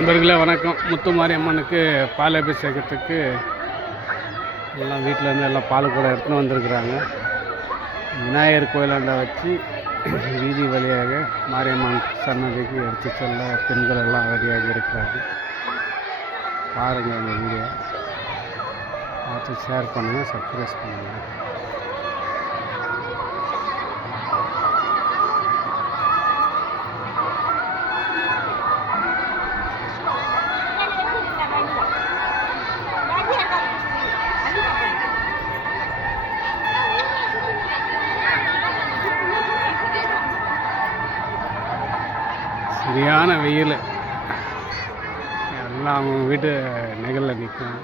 நண்பர்களே வணக்கம். முத்துமாரி அம்மனுக்கு பால் அபிஷேகத்துக்கு எல்லாம் வீட்டிலேருந்து எல்லாம் பால் கூட எடுத்துன்னு வந்திருக்கிறாங்க. விநாயகர் கோயிலாண்ட வச்சு வீதி வழியாக மாரியம்மன் சன்னதிக்கு எடுத்து செல்ல பெண்கள் எல்லாம் ரெடியாக இருக்கிறாங்க. பாருங்கள், இந்த வீடியோ பார்த்து ஷேர் பண்ணுங்கள், சப்ஸ்கிரைப் பண்ணுங்கள். சரியான வெயில், எல்லாம் அவங்க வீட்டு நிழலில் நிற்கும்.